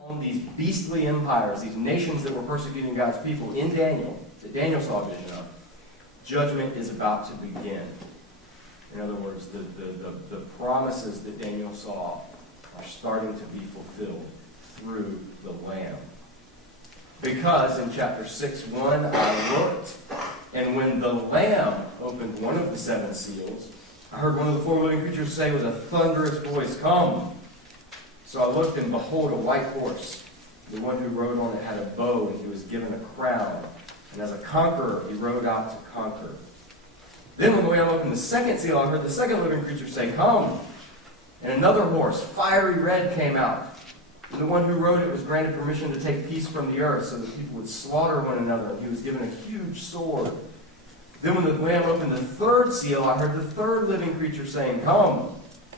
on these beastly empires, these nations that were persecuting God's people in Daniel, that Daniel saw a vision of, judgment is about to begin. In other words, the promises that Daniel saw are starting to be fulfilled through the Lamb. Because in chapter 6:1, I looked, and when the Lamb opened one of the seven seals, I heard one of the four living creatures say with a thunderous voice, "Come!" So I looked, and behold, a white horse. The one who rode on it had a bow, and he was given a crown. And as a conqueror, he rode out to conquer. Then when the Lamb opened the second seal, I heard the second living creature say, "Come!" And another horse, fiery red, came out. And the one who rode it was granted permission to take peace from the earth so that people would slaughter one another, and he was given a huge sword. Then when the Lamb opened the third seal, I heard the third living creature saying, "Come!"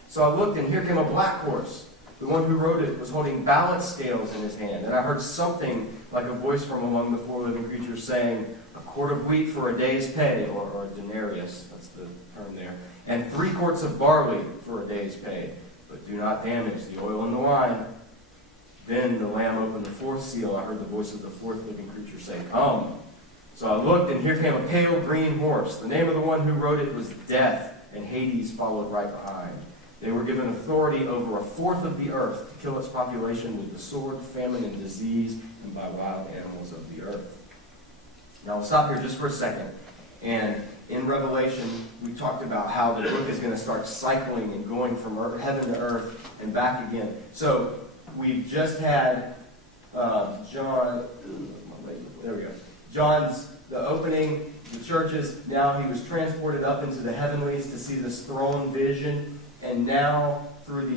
So I looked, and here came a black horse. The one who rode it was holding balance scales in his hand. And I heard something like a voice from among the four living creatures saying, "A quart of wheat for a day's pay," or a denarius, that's the term there, "and 3 quarts of barley for a day's pay. But do not damage the oil and the wine." Then the Lamb opened the fourth seal. I heard the voice of the fourth living creature say, "Come." So I looked, and here came a pale green horse. The name of the one who rode it was Death, and Hades followed right behind. They were given authority over a fourth of the earth to kill its population with the sword, famine, and disease, and by wild animals of the earth. Now we'll stop here just for a second. And in Revelation, we talked about how the book is going to start cycling and going from heaven to earth and back again. So we've just had John. There we go. John's the opening, the churches. Now he was transported up into the heavenlies to see this throne vision. And now, through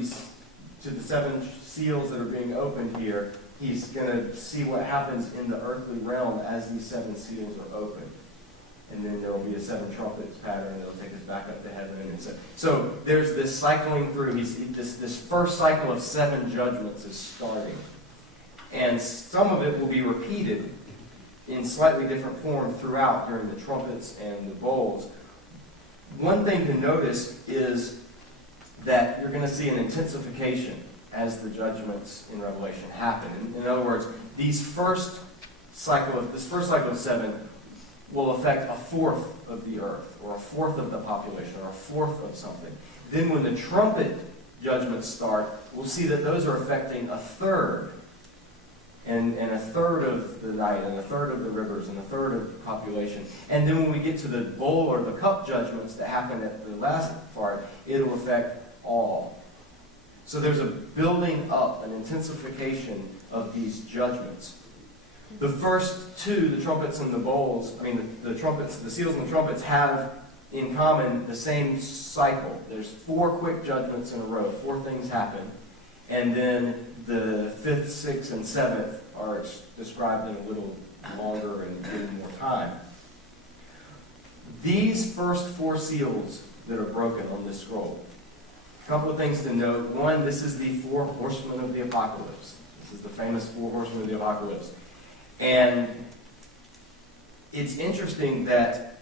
to the seven seals that are being opened here, he's going to see what happens in the earthly realm as these seven seals are opened. And then there will be a 7 trumpets pattern, and it'll take us back up to heaven. And so there's this cycling through. This first cycle of 7 judgments is starting. And some of it will be repeated in slightly different form throughout during the trumpets and the bowls. One thing to notice is that you're going to see an intensification as the judgments in Revelation happen. In other words, this first cycle of 7 will affect a fourth of the earth, or a fourth of the population, or a fourth of something. Then when the trumpet judgments start, we'll see that those are affecting a third, and a third of the night, and a third of the rivers, and a third of the population. And then when we get to the bowl or the cup judgments that happen at the last part, it'll affect all. So there's a building up, an intensification of these judgments. The first 2, the trumpets and the bowls, the trumpets, the seals and the trumpets have in common the same cycle. There's 4 quick judgments in a row. 4 things happen. And then the 5th, 6th, and 7th are described in a little longer and given more time. These first 4 seals that are broken on this scroll, a couple of things to note. One, this is the 4 horsemen of the apocalypse. This is the famous 4 horsemen of the apocalypse. And it's interesting that,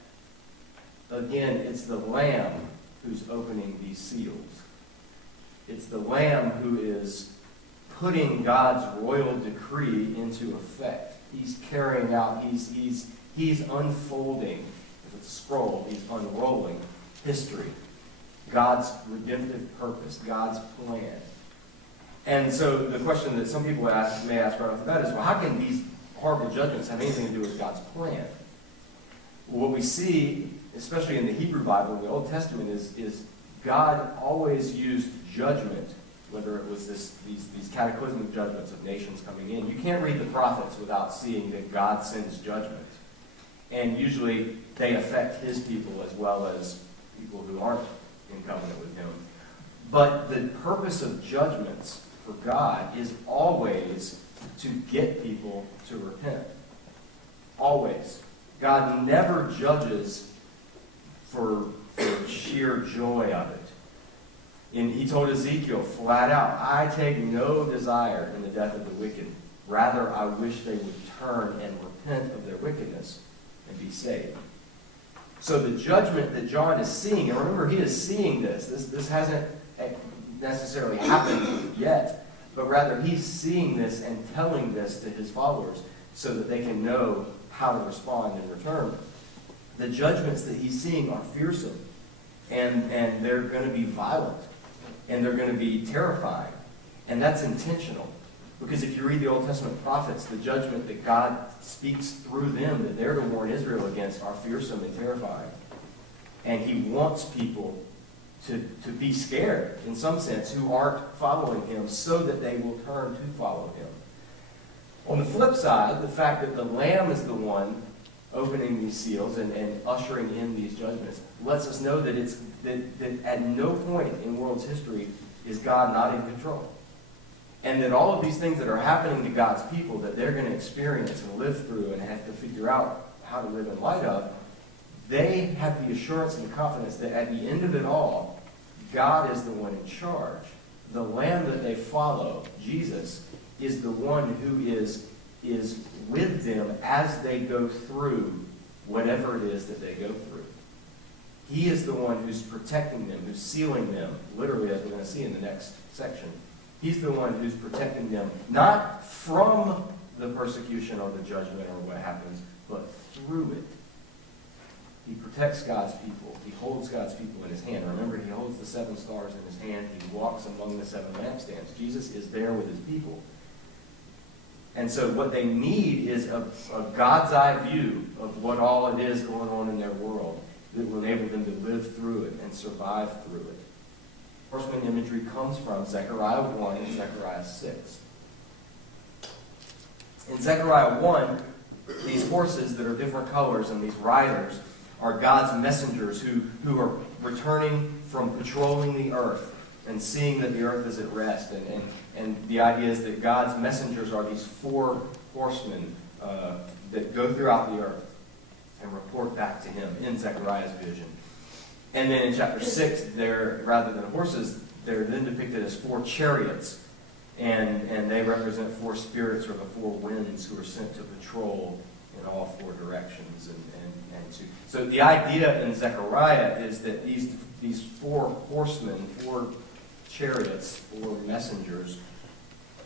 again, it's the Lamb who's opening these seals. It's the Lamb who is putting God's royal decree into effect. He's carrying out, he's unfolding, if it's a scroll, he's unrolling history. God's redemptive purpose, God's plan. And so the question that some people may ask right off the bat is, well, how can these horrible judgments have anything to do with God's plan? Well, what we see, especially in the Hebrew Bible, in the Old Testament, is God always used judgment, whether it was these cataclysmic judgments of nations coming in. You can't read the prophets without seeing that God sends judgment. And usually they affect his people as well as people who aren't in covenant with him. But the purpose of judgments for God is always to get people to repent. Always. God never judges for sheer joy of it. And he told Ezekiel flat out, "I take no desire in the death of the wicked. Rather, I wish they would turn and repent of their wickedness and be saved." So the judgment that John is seeing, and remember, he is seeing this. This hasn't necessarily happened yet, but rather he's seeing this and telling this to his followers so that they can know how to respond in return. The judgments that he's seeing are fearsome, and they're going to be violent, and they're going to be terrifying, and that's intentional. Because if you read the Old Testament prophets, the judgment that God speaks through them that they're to warn Israel against are fearsome and terrifying. And he wants people to be scared, in some sense, who aren't following him, so that they will turn to follow him. On the flip side, the fact that the Lamb is the one opening these seals and ushering in these judgments lets us know that that at no point in world's history is God not in control. And that all of these things that are happening to God's people that they're going to experience and live through and have to figure out how to live in light of, they have the assurance and the confidence that at the end of it all, God is the one in charge. The Lamb that they follow, Jesus, is the one who is with them as they go through whatever it is that they go through. He is the one who's protecting them, who's sealing them, literally, as we're going to see in the next section. He's the one who's protecting them, not from the persecution or the judgment or what happens, but through it. He protects God's people. He holds God's people in his hand. Remember, he holds the 7 stars in his hand. He walks among the 7 lampstands. Jesus is there with his people. And so what they need is a God's eye view of what all it is going on in their world that will enable them to live through it and survive through it. Horseman imagery comes from Zechariah 1 and Zechariah 6. In Zechariah 1, these horses that are different colors and these riders are God's messengers who are returning from patrolling the earth and seeing that the earth is at rest. And the idea is that God's messengers are these 4 horsemen that go throughout the earth and report back to him in Zechariah's vision. And then in chapter 6, they're, rather than horses, they're then depicted as 4 chariots. And they represent 4 spirits or the 4 winds who are sent to patrol in all 4 directions. So the idea in Zechariah is that these 4 horsemen, 4 chariots, 4 messengers,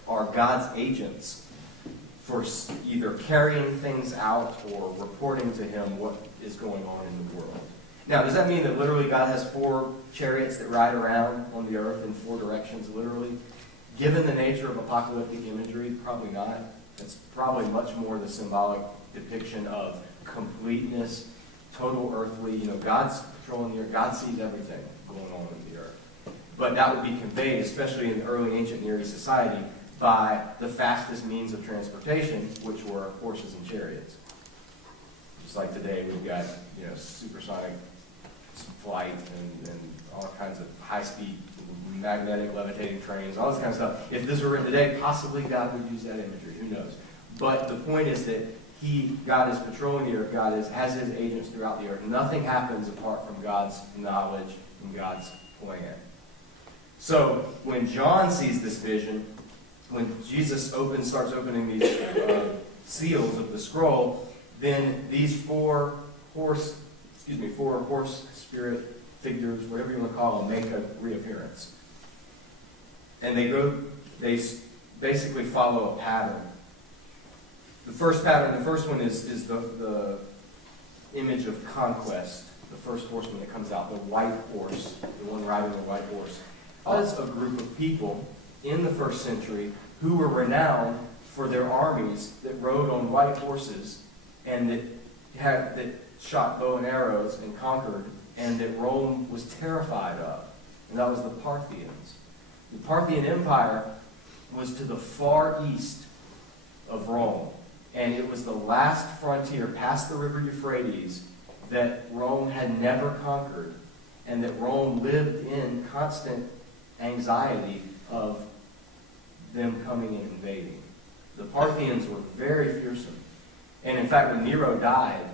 are God's agents for either carrying things out or reporting to him what is going on in the world. Now, does that mean that literally God has 4 chariots that ride around on the earth in 4 directions, literally? Given the nature of apocalyptic imagery, probably not. It's probably much more the symbolic depiction of completeness, total earthly, God's patrolling the earth. God sees everything going on with the earth. But that would be conveyed, especially in the early ancient Near East society, by the fastest means of transportation, which were horses and chariots. Just like today, we've got, supersonic flight and all kinds of high-speed magnetic levitating trains, all this kind of stuff. If this were written today, possibly God would use that imagery. Who knows? But the point is that God is patrolling the earth. God has his agents throughout the earth. Nothing happens apart from God's knowledge and God's plan. So when John sees this vision, when Jesus starts opening these seals of the scroll, then these 4 horse spirit figures, whatever you want to call them, make a reappearance. And they basically follow a pattern. The first one is the image of conquest. The first horseman that comes out, the white horse, the one riding the white horse, was a group of people in the first century who were renowned for their armies that rode on white horses and that shot bow and arrows and conquered, and that Rome was terrified of. And that was the Parthians. The Parthian Empire was to the far east of Rome. And it was the last frontier past the river Euphrates that Rome had never conquered, and that Rome lived in constant anxiety of them coming and invading. The Parthians were very fearsome. And in fact, when Nero died,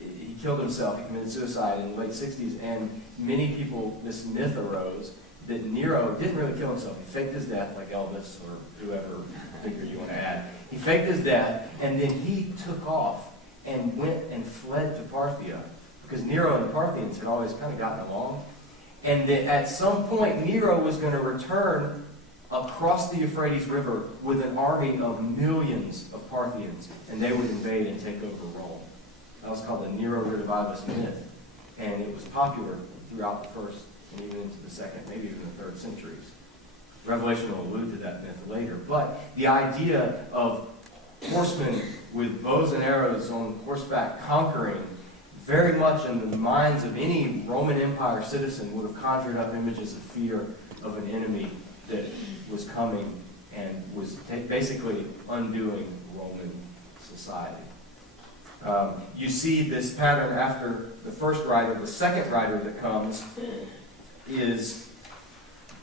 he killed himself, he committed suicide in the late 60s, and many people, this myth arose that Nero didn't really kill himself. He faked his death like Elvis or whoever figure you want to add. He faked his death, and then he took off and went and fled to Parthia, because Nero and the Parthians had always kind of gotten along. And that at some point, Nero was going to return across the Euphrates River with an army of millions of Parthians, and they would invade and take over Rome. That was called the Nero Redivivus myth, and it was popular throughout the first and even into the second, maybe even the third centuries. Revelation will allude to that myth later, but the idea of horsemen with bows and arrows on horseback conquering, very much in the minds of any Roman Empire citizen, would have conjured up images of fear of an enemy that was coming and was basically undoing Roman society. You see this pattern after the first rider. The second rider that comes is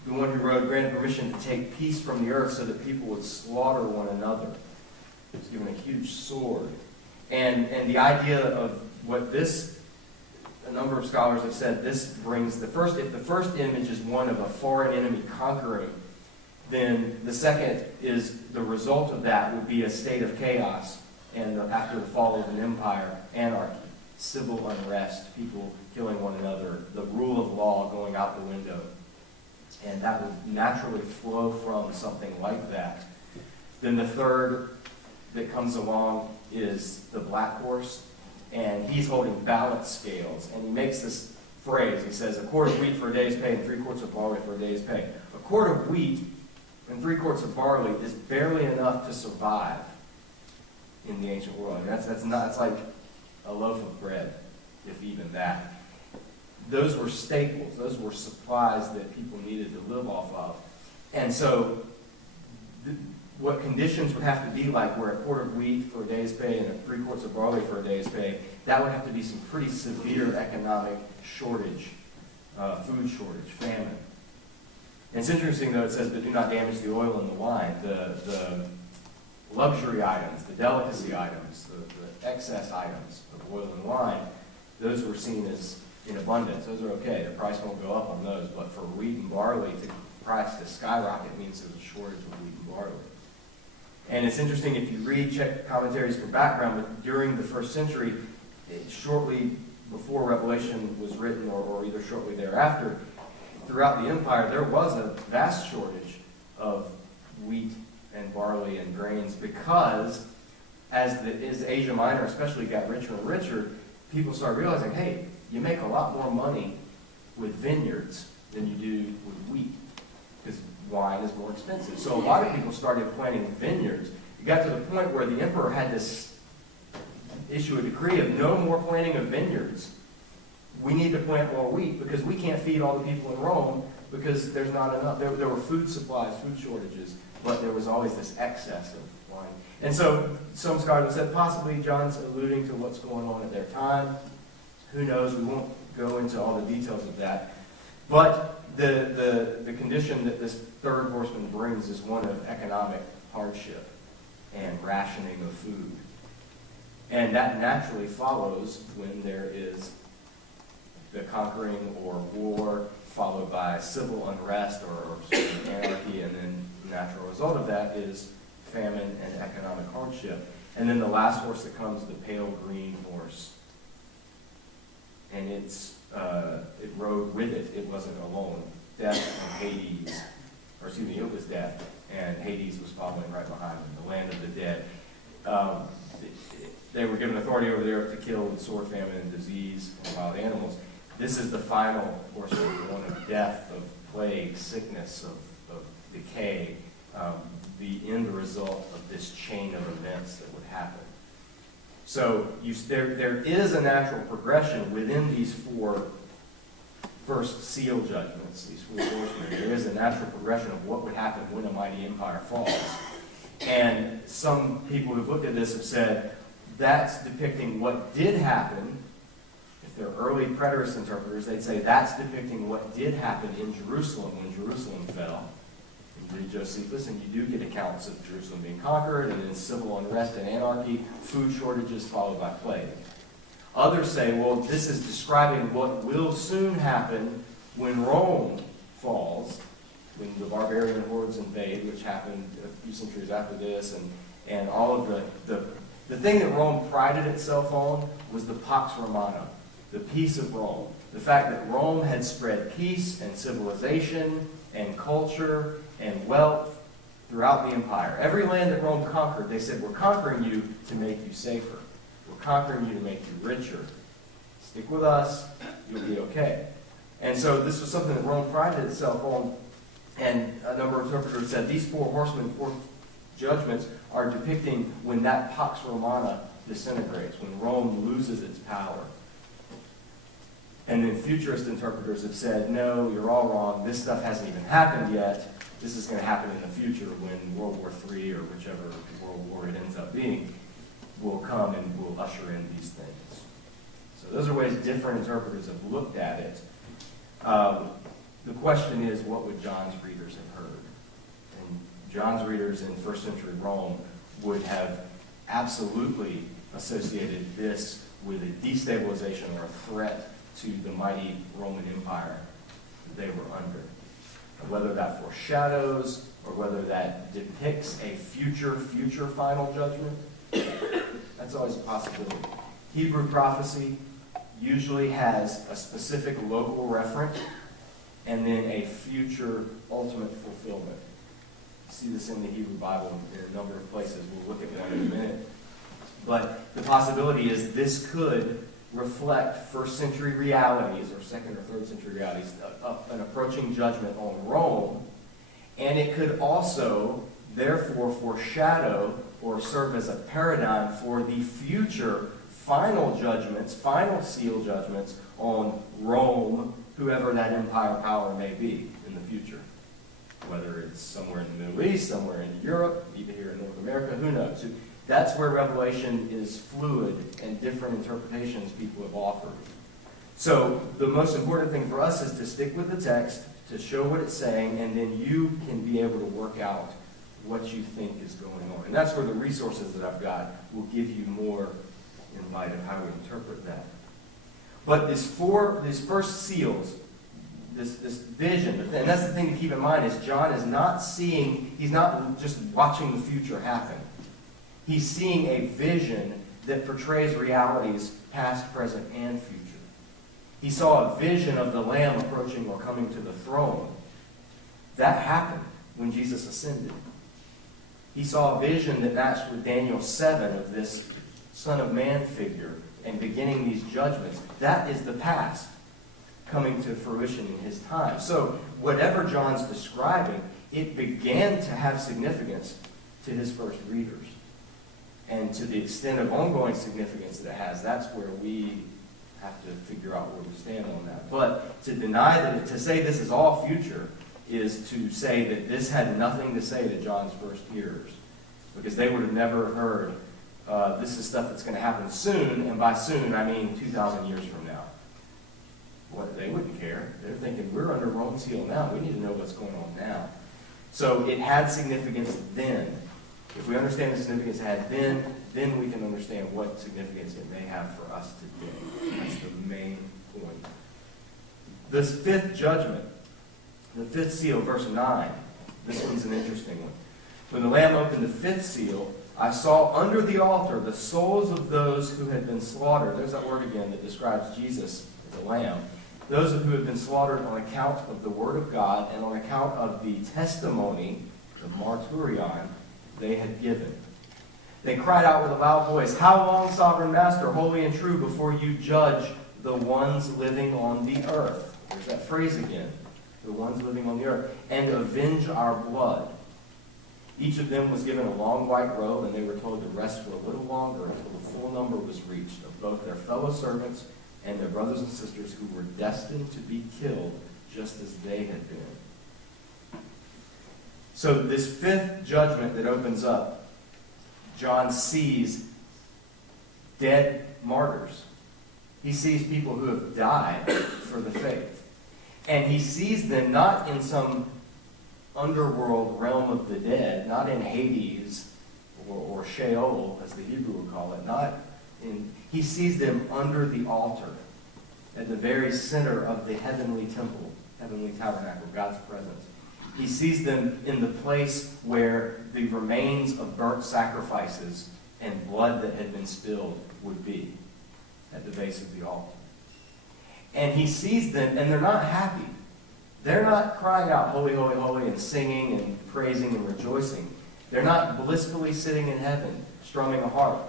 the one who rode, granted permission to take peace from the earth so that people would slaughter one another. He was given a huge sword. And the idea of what this, a number of scholars have said, this brings the first, if the first image is one of a foreign enemy conquering, then the second is the result of that would be a state of chaos, and after the fall of an empire, anarchy, civil unrest, people killing one another, the rule of law going out the window. And that would naturally flow from something like that. Then the third that comes along is the black horse, and he's holding balance scales, and he makes this phrase. He says, a quart of wheat for a day's pay and 3 quarts of barley for a day's pay. A quart of wheat and 3 quarts of barley is barely enough to survive in the ancient world. I mean, it's like a loaf of bread, if even that. Those were staples. Those were supplies that people needed to live off of. And so what conditions would have to be like where a quart of wheat for a day's pay and 3 quarts of barley for a day's pay, that would have to be some pretty severe economic shortage, food shortage, famine. And it's interesting, though, it says, but do not damage the oil and the wine. The luxury items, the delicacy items, the excess items of oil and wine, those were seen as in abundance. Those are okay. The price won't go up on those. But for wheat and barley, the price to skyrocket means there's a shortage of wheat and barley. And it's interesting, if you read, check commentaries for background, but during the first century, shortly before Revelation was written, or either shortly thereafter, throughout the empire, there was a vast shortage of wheat and barley and grains, because as Asia Minor especially got richer and richer, people started realizing, hey, you make a lot more money with vineyards than you do with wheat, because wine is more expensive. So a lot of people started planting vineyards. It got to the point where the emperor had to issue a decree of no more planting of vineyards. We need to plant more wheat because we can't feed all the people in Rome because there's not enough. There were food supplies, food shortages, but there was always this excess of wine. And so some scholars said possibly John's alluding to what's going on at their time. Who knows? We won't go into all the details of that. But the condition that this third horseman brings is one of economic hardship and rationing of food. And that naturally follows when there is the conquering or war, followed by civil unrest or anarchy, and then the natural result of that is famine and economic hardship. And then the last horse that comes, the pale green horse. And it rode with it. It wasn't alone. Death and Hades, or excuse me, it was death, and Hades was following right behind them, the land of the dead. They were given authority over there to kill with sword, famine, and disease, and wild animals. This is the final horseman, the one of death, of plague, sickness, of decay, the end result of this chain of events that would happen. So there is a natural progression within these four first seal judgments, these four horsemen. There is a natural progression of what would happen when a mighty empire falls. And some people who've looked at this have said that's depicting what did happen. If they're early preterist interpreters, they'd say that's depicting what did happen in Jerusalem when Jerusalem fell. You read Josephus, and you do get accounts of Jerusalem being conquered, and then civil unrest and anarchy, food shortages followed by plague. Others say, well, this is describing what will soon happen when Rome falls, when the barbarian hordes invade, which happened a few centuries after this, and all of the thing that Rome prided itself on was the Pax Romana, the peace of Rome. The fact that Rome had spread peace and civilization and culture and wealth throughout the empire. Every land that Rome conquered, they said, we're conquering you to make you safer. We're conquering you to make you richer. Stick with us, you'll be okay. And so this was something that Rome prided itself on. And a number of interpreters said these four horsemen, four judgments, are depicting when that Pax Romana disintegrates, when Rome loses its power. And then futurist interpreters have said, no, you're all wrong. This stuff hasn't even happened yet. This is going to happen in the future when World War III or whichever world war it ends up being will come and will usher in these things. So those are ways different interpreters have looked at it. The question is, what would John's readers have heard? And John's readers in first century Rome would have absolutely associated this with a destabilization or a threat to the mighty Roman Empire that they were under. Whether that foreshadows or whether that depicts a future final judgment, that's always a possibility. Hebrew prophecy usually has a specific local reference and then a future ultimate fulfillment. You see this in the Hebrew Bible in a number of places. We'll look at one in a minute. But the possibility is this could reflect first century realities or second or third century realities, an approaching judgment on Rome, and it could also therefore foreshadow or serve as a paradigm for the future final judgments, final seal judgments on Rome, whoever that empire power may be in the future. Whether it's somewhere in the Middle East, somewhere in Europe, even here in North America, who knows? That's where Revelation is fluid and different interpretations people have offered. So the most important thing for us is to stick with the text, to show what it's saying, and then you can be able to work out what you think is going on. And that's where the resources that I've got will give you more in light of how we interpret that. But these first seals, this vision, and that's the thing to keep in mind, is John is not seeing, he's not just watching the future happen. He's seeing a vision that portrays realities past, present, and future. He saw a vision of the Lamb approaching or coming to the throne. That happened when Jesus ascended. He saw a vision that matched with Daniel 7 of this Son of Man figure and beginning these judgments. That is the past coming to fruition in his time. So whatever John's describing, it began to have significance to his first readers. And to the extent of ongoing significance that it has, that's where we have to figure out where we stand on that. But to deny that, to say this is all future, is to say that this had nothing to say to John's first hearers. Because they would have never heard, this is stuff that's going to happen soon, and by soon I mean 2,000 years from now. What, they wouldn't care. They're thinking, we're under Rome's heel now. We need to know what's going on now. So it had significance then. If we understand the significance it had then we can understand what significance it may have for us today. That's the main point. This fifth judgment, the fifth seal, verse 9, this one's an interesting one. When the Lamb opened the fifth seal, I saw under the altar the souls of those who had been slaughtered. There's that word again that describes Jesus as a lamb. Those who had been slaughtered on account of the word of God and on account of the testimony, the martyrion, they had given. They cried out with a loud voice, "How long, sovereign master, holy and true, before you judge the ones living on the earth?" There's that phrase again. The ones living on the earth. "And avenge our blood." Each of them was given a long white robe, and they were told to rest for a little longer until the full number was reached of both their fellow servants and their brothers and sisters who were destined to be killed just as they had been. So this fifth judgment that opens up, John sees dead martyrs. He sees people who have died for the faith. And he sees them not in some underworld realm of the dead, not in Hades or Sheol, as the Hebrew would call it. He sees them under the altar, at the very center of the heavenly temple, heavenly tabernacle, God's presence. He sees them in the place where the remains of burnt sacrifices and blood that had been spilled would be, at the base of the altar. And he sees them, and they're not happy. They're not crying out, holy, holy, holy, and singing and praising and rejoicing. They're not blissfully sitting in heaven, strumming a harp.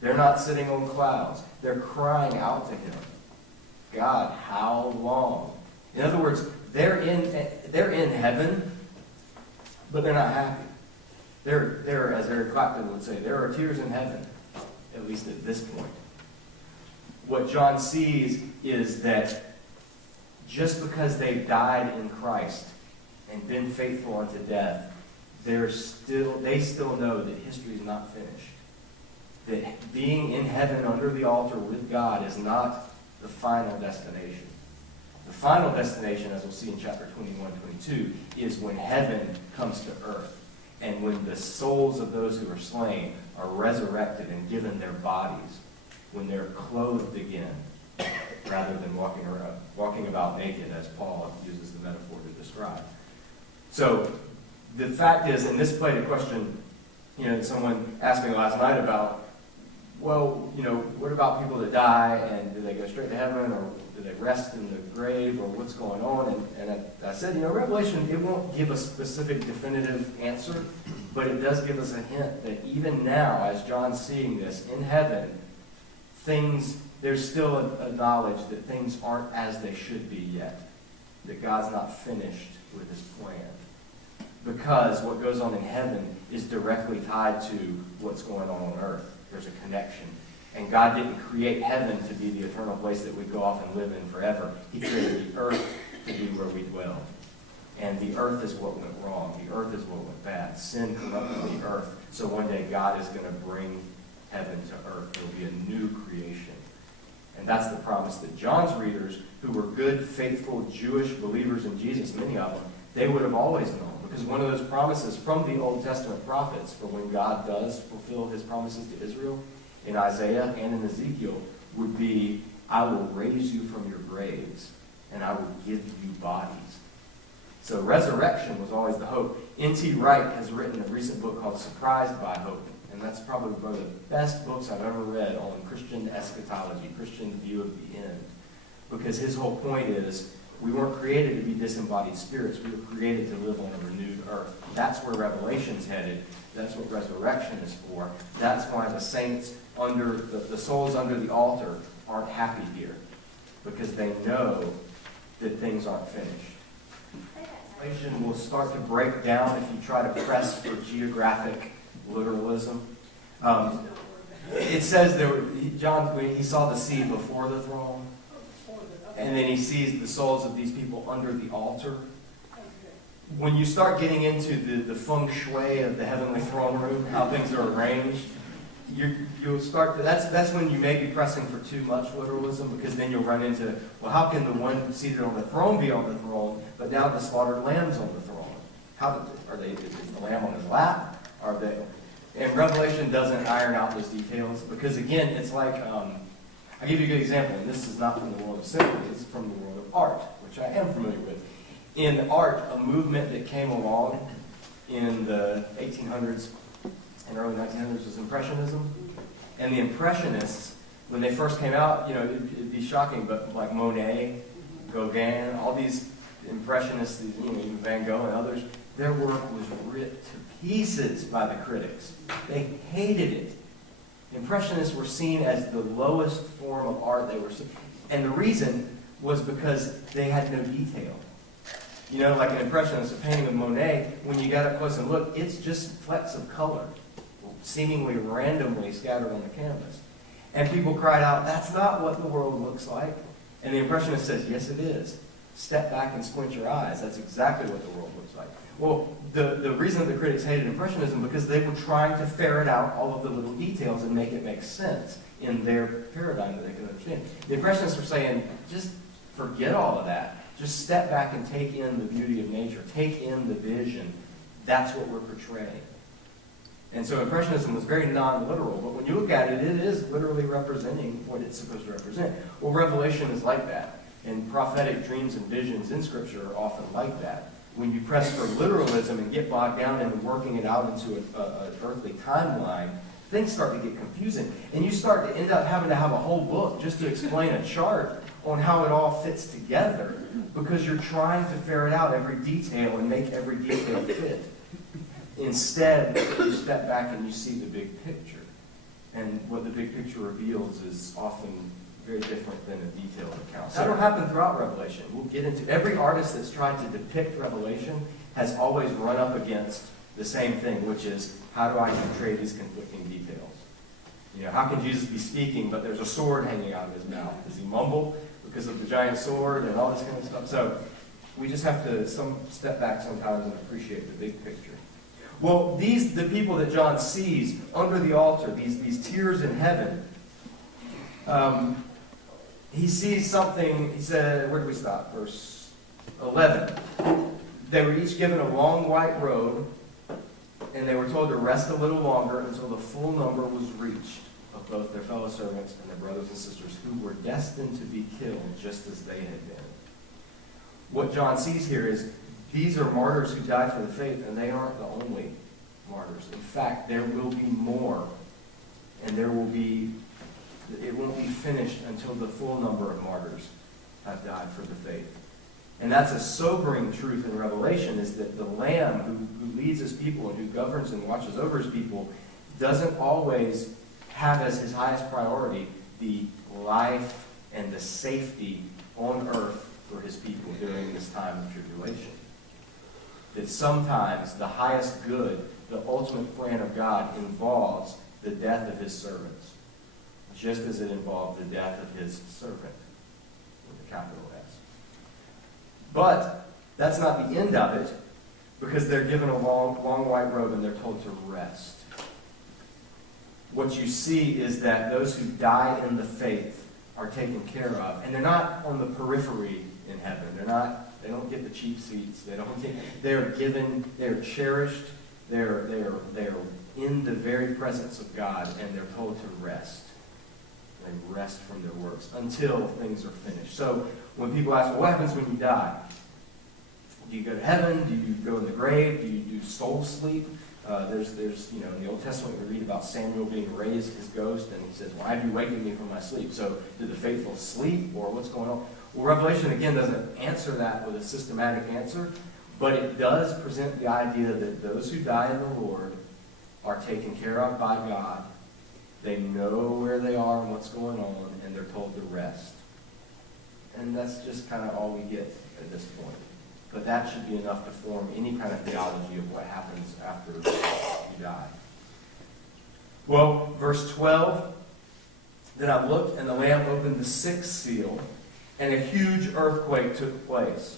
They're not sitting on clouds. They're crying out to him. God, how long? In other words, they're in heaven, but they're not happy. They're, as Eric Clapton would say, there are tears in heaven, at least at this point. What John sees is that just because they've died in Christ and been faithful unto death, they still know that history is not finished. That being in heaven under the altar with God is not the final destination. The final destination, as we'll see in chapter 21, 22, is when heaven comes to earth, and when the souls of those who are slain are resurrected and given their bodies, when they're clothed again, rather than walking about naked, as Paul uses the metaphor to describe. So the fact is, and this played a question, someone asked me last night about, well, what about people that die, and do they go straight to heaven, or do they rest in the grave, or what's going on? And I said, Revelation, it won't give a specific definitive answer, but it does give us a hint that even now, as John's seeing this, in heaven, there's still a knowledge that things aren't as they should be yet, that God's not finished with his plan. Because what goes on in heaven is directly tied to what's going on earth. There's a connection. And God didn't create heaven to be the eternal place that we go off and live in forever. He created the earth to be where we dwell. And the earth is what went wrong. The earth is what went bad. Sin corrupted the earth. So one day God is going to bring heaven to earth. There will be a new creation. And that's the promise that John's readers, who were good, faithful Jewish believers in Jesus, many of them, they would have always known. Because one of those promises from the Old Testament prophets, for when God does fulfill his promises to Israel, in Isaiah and in Ezekiel, would be, I will raise you from your graves, and I will give you bodies. So resurrection was always the hope. N.T. Wright has written a recent book called Surprised by Hope. And that's probably one of the best books I've ever read on Christian eschatology, Christian view of the end. Because his whole point is, we weren't created to be disembodied spirits. We were created to live on a renewed earth. That's where Revelation's headed. That's what resurrection is for. That's why the saints the souls under the altar aren't happy here. Because they know that things aren't finished. Revelation will start to break down if you try to press for geographic literalism. It says John, when he saw the sea before the throne, and then he sees the souls of these people under the altar. When you start getting into the feng shui of the heavenly throne room, how things are arranged, you'll start. That's when you may be pressing for too much literalism, because then you'll run into, well, how can the one seated on the throne be on the throne, but now the slaughtered lamb's on the throne? Is the lamb on his lap? Are they? And Revelation doesn't iron out those details, because again, it's like, I'll give you a good example, and this is not from the world of symphony, it's from the world of art, which I am familiar with. In art, a movement that came along in the 1800s and early 1900s was Impressionism. And the Impressionists, when they first came out, it'd be shocking, but like Monet, Gauguin, all these Impressionists, even Van Gogh and others, their work was ripped to pieces by the critics. They hated it. Impressionists were seen as the lowest form of art they were seen. And the reason was because they had no detail. Like an Impressionist, a painting of Monet, when you got up close and look, it's just flecks of color, seemingly randomly scattered on the canvas. And people cried out, that's not what the world looks like. And the Impressionist says, yes it is. Step back and squint your eyes. That's exactly what the world looks like. Well, the reason that the critics hated Impressionism because they were trying to ferret out all of the little details and make it make sense in their paradigm that they could understand. The Impressionists were saying, just forget all of that. Just step back and take in the beauty of nature. Take in the vision. That's what we're portraying. And so Impressionism was very non-literal, but when you look at it, it is literally representing what it's supposed to represent. Well, Revelation is like that. And prophetic dreams and visions in Scripture are often like that. When you press for literalism and get bogged down in working it out into an earthly timeline, things start to get confusing. And you start to end up having to have a whole book just to explain a chart on how it all fits together because you're trying to ferret out every detail and make every detail fit. Instead, you step back and you see the big picture. And what the big picture reveals is often very different than a detailed account. That'll happen throughout Revelation. We'll get into every artist that's tried to depict Revelation has always run up against the same thing, which is, how do I portray these conflicting details? You know, how can Jesus be speaking, but there's a sword hanging out of his mouth? Does he mumble because of the giant sword and all this kind of stuff? So we just have to step back sometimes and appreciate the big picture. Well, the people that John sees under the altar, these tiers in heaven, he sees something. He said, where did we stop? Verse 11. They were each given a long white robe, and they were told to rest a little longer until the full number was reached of both their fellow servants and their brothers and sisters who were destined to be killed just as they had been. What John sees here is these are martyrs who died for the faith, and they aren't the only martyrs. In fact, there will be more, and it won't be finished until the full number of martyrs have died for the faith. And that's a sobering truth in Revelation, is that the Lamb who leads his people and who governs and watches over his people doesn't always have as his highest priority the life and the safety on earth for his people during this time of tribulation. That sometimes the highest good, the ultimate plan of God, involves the death of his servants, just as it involved the death of his servant, with a capital S. But that's not the end of it, because they're given a long white robe and they're told to rest. What you see is that those who die in the faith are taken care of, and they're not on the periphery in heaven. They don't get the cheap seats. They're given, they're cherished, they're in the very presence of God, and they're told to rest. They rest from their works until things are finished. So when people ask, well, what happens when you die? Do you go to heaven? Do you go in the grave? Do you do soul sleep? There's in the Old Testament we read about Samuel being raised his ghost, and he says, why have you wakened me from my sleep? So did the faithful sleep, or what's going on? Well, Revelation, again, doesn't answer that with a systematic answer, but it does present the idea that those who die in the Lord are taken care of by God. They know where they are and what's going on, and they're told to rest. And that's just kind of all we get at this point. But that should be enough to form any kind of theology of what happens after you die. Well, verse 12, then I looked, and the Lamb opened the sixth seal, and a huge earthquake took place.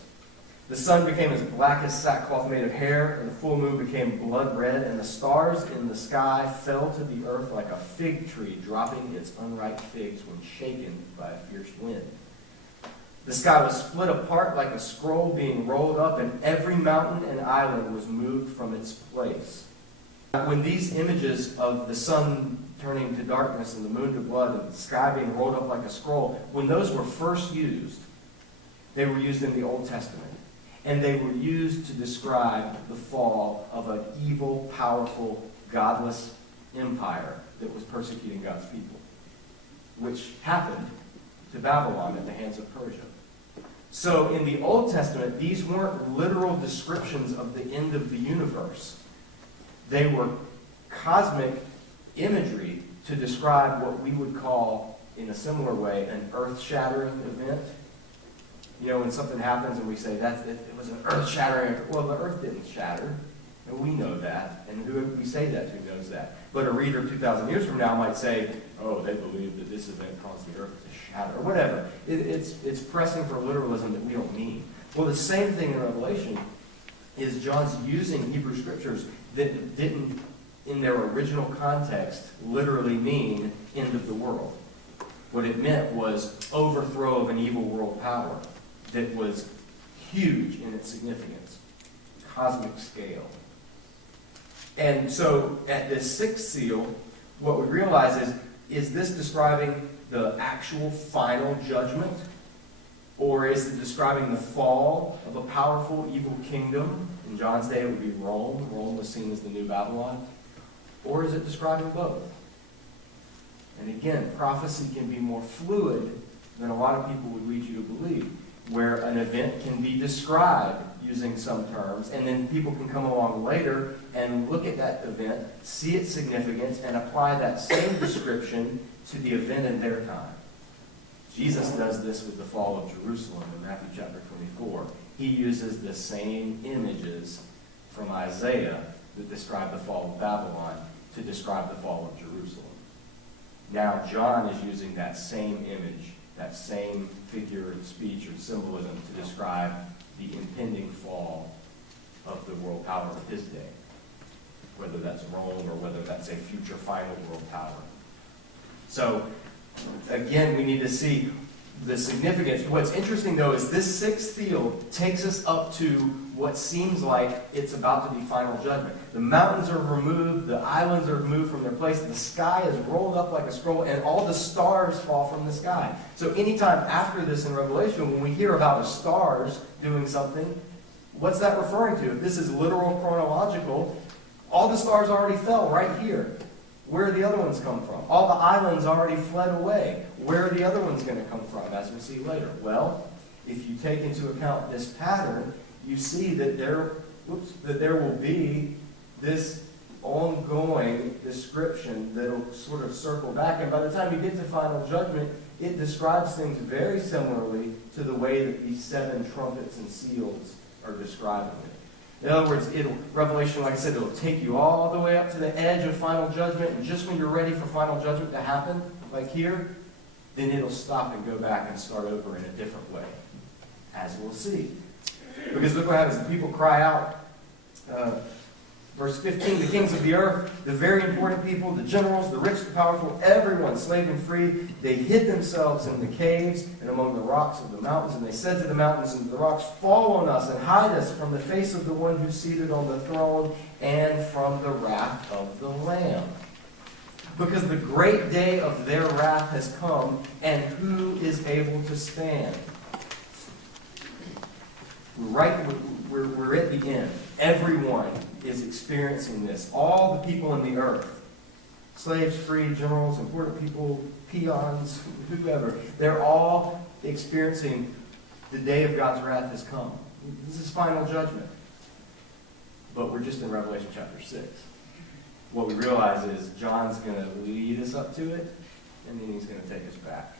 The sun became as black as sackcloth made of hair, and the full moon became blood red, and the stars in the sky fell to the earth like a fig tree dropping its unripe figs when shaken by a fierce wind. The sky was split apart like a scroll being rolled up, and every mountain and island was moved from its place. When these images of the sun turning to darkness and the moon to blood and the sky being rolled up like a scroll, when those were first used, they were used in the Old Testament. And they were used to describe the fall of an evil, powerful, godless empire that was persecuting God's people, which happened to Babylon at the hands of Persia. So in the Old Testament, these weren't literal descriptions of the end of the universe. They were cosmic imagery to describe what we would call, in a similar way, an earth-shattering event. You know, when something happens and we say, it was an earth-shattering event. Well, the earth didn't shatter, and we know that, and who we say that to knows that. But a reader 2,000 years from now might say, oh, they believe that this event caused the earth to shatter, or whatever. It's pressing for literalism that we don't mean. Well, the same thing in Revelation is John's using Hebrew scriptures that didn't, in their original context, literally mean end of the world. What it meant was overthrow of an evil world power that was huge in its significance, cosmic scale. And so at this sixth seal, what we realize is this describing the actual final judgment? Or is it describing the fall of a powerful evil kingdom? In John's day, it would be Rome. Rome was seen as the new Babylon. Or is it describing both? And again, prophecy can be more fluid than a lot of people would lead you to believe, where an event can be described using some terms, and then people can come along later and look at that event, see its significance, and apply that same description to the event in their time. Jesus does this with the fall of Jerusalem in Matthew chapter 24. He uses the same images from Isaiah that describe the fall of Babylon to describe the fall of Jerusalem. Now John is using that same image, that same figure of speech or symbolism to describe the impending fall of the world power of his day, whether that's Rome or whether that's a future final world power. So, again, we need to see the significance. What's interesting, though, is this sixth seal takes us up to what seems like it's about to be final judgment. The mountains are removed, the islands are removed from their place, the sky is rolled up like a scroll, and all the stars fall from the sky. So anytime after this in Revelation, when we hear about the stars doing something, what's that referring to? If this is literal chronological, all the stars already fell right here. Where are the other ones come from? All the islands already fled away. Where are the other ones going to come from, as we see later? Well, if you take into account this pattern, you see that there will be this ongoing description that will sort of circle back. And by the time you get to final judgment, it describes things very similarly to the way that these 7 trumpets and seals are describing it. In other words, Revelation, like I said, it'll take you all the way up to the edge of final judgment, and just when you're ready for final judgment to happen, like here, then it'll stop and go back and start over in a different way, as we'll see. Because look what happens. The people cry out. Verse 15, the kings of the earth, the very important people, the generals, the rich, the powerful, everyone, slave and free, they hid themselves in the caves and among the rocks of the mountains. And they said to the mountains and to the rocks, fall on us and hide us from the face of the one who's seated on the throne and from the wrath of the Lamb. Because the great day of their wrath has come, and who is able to stand? We're at the end. Everyone is experiencing this. All the people in the earth, slaves, free, generals, important people, peons, whoever, they're all experiencing the day of God's wrath has come. This is final judgment. But we're just in Revelation chapter 6. What we realize is John's going to lead us up to it, and then he's going to take us back.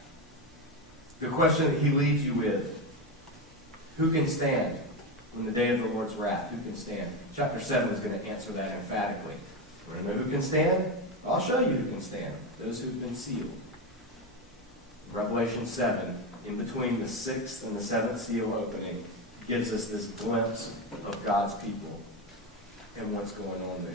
The question that he leaves you with, who can stand when the day of the Lord's wrath? Who can stand? Chapter 7 is going to answer that emphatically. You want to know who can stand? I'll show you who can stand. Those who've been sealed. Revelation 7, in between the 6th and the 7th seal opening, gives us this glimpse of God's people and what's going on there.